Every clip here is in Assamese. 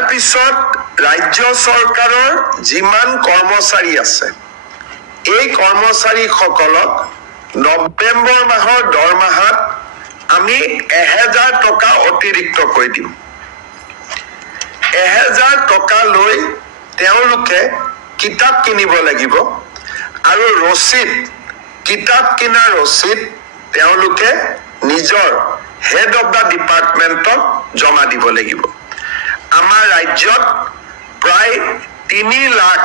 ইয়াৰ পিছত ৰাজ্য চৰকাৰৰ যিমান কৰ্মচাৰী আছে এই কৰ্মচাৰীসকলক নৱেম্বৰ মাহৰ দৰমহাত আমি 1000 টকা অতিৰিক্ত কৰি দিম 1000 টকা লৈ তেওঁলোকে কিতাপ কিনিব লাগিব আৰু ৰচিদ কিতাপ কিনা ৰচিদ তেওঁলোকে নিজৰ হেড অফ দা ডিপাৰ্টমেন্টত জমা দিব লাগিব আমাৰ ৰাজ্যত প্ৰায় 3 লাখ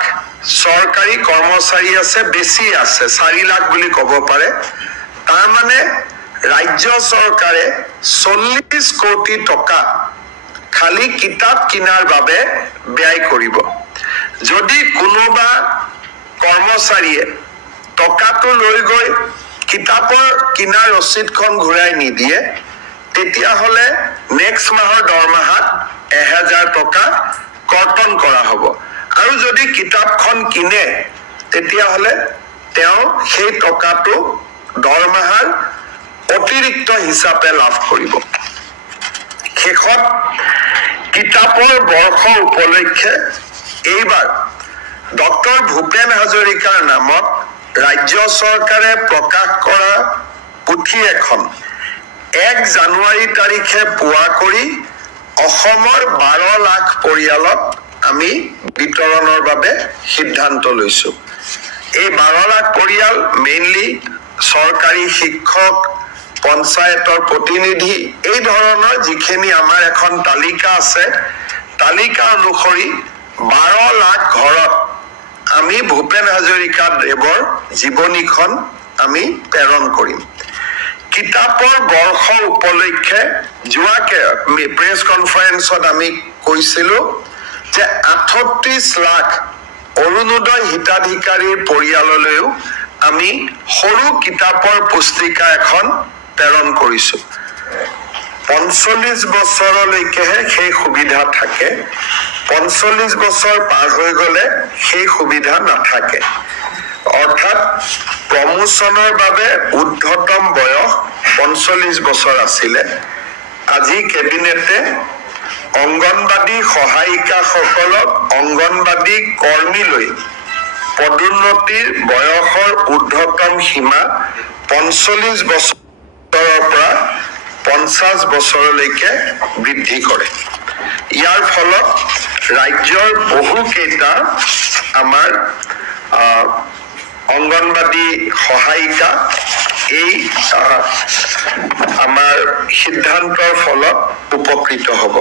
সরকারি কর্মচারী আছে বেশি আছে 4 লাখ বুলি কব পারে তার মানে রাজ্য সরকারে 40 কোটি টাকা খালি কিতাপ কিনার বাবে ব্যয় করিব যদি কোনোবা কর্মচারীয়ে টাকাটো লৈ গৈ কিতাপৰ কিনাৰ ৰচিদখন ঘূৰাই নিদিয়ে তেতিয়া হলে নেক্সট মাহৰ দৰমহাত 1000 টকা কৰ্তন কৰা হ'ব আৰু যদি কিতাপখন কিনে তেতিয়া হলে তেও সেই টকাটো দৰমহাৰ অতিৰিক্ত হিচাপে লাভ কৰিব শেষত কিতাপৰ বৰ্ষ উপলক্ষে এইবাৰ ডক্টৰ ভূপেন হাজৰিকাৰ নামত ৰাজ্য চৰকাৰে প্ৰকাশ কৰা পুথি এখন 1 জানুৱাৰী তাৰিখে পুৱা কৰি অসমৰ 12 লাখ পৰিয়ালক আমি বিতৰণৰ বাবে সিদ্ধান্ত লৈছো এই 12 লাখ পৰিয়াল মেইনলি সৰকাৰি শিক্ষক পঞ্চায়তৰ প্ৰতিনিধি এই ধৰণৰ যিখিনি আমাৰ এখন তালিকা আছে তালিকা অনুসৰি 12 লাখ ঘৰত আমি ভূপেন হাজৰিকা দেৱৰ জীৱনীখন আমি প্ৰেৰণ কৰিম কিতাপৰ বৰ্ষ উপলক্ষে যোৱাকে প্ৰেছ কনফাৰেন্সত আমি কৈছিলো যে 38 লাখ অৰুণোদয় হিতাধিকাৰীৰ পৰিয়াললৈও আমি সৰু কিতাপৰ পুস্তিকা এখন প্ৰেৰণ কৰিছো 45 বছৰলৈকেহে সেই সুবিধা থাকে 45 বছৰ পাৰ হৈ গলে সেই সুবিধা নাথাকে অৰ্থাৎ প্ৰমোশনৰ বাবে উদ্ধতম বয়স 45 বছৰ আছিল আজি কেবিনেটে অঙ্গনবাদী সহায়িকা সকলক অঙ্গনবাদী কৰ্মী লৈ পদোন্নতিৰ বয়সৰ উদ্ধতম সীমা 45 বছৰৰ পৰা 50 বছৰলৈকে বৃদ্ধি কৰে ইয়াৰ ফলত ৰাজ্যৰ বহু কেইটা আমাৰ অঙ্গনবাদী সহায়িকা এই আমাৰ সিদ্ধান্তৰ ফলত উপকৃত হ'ব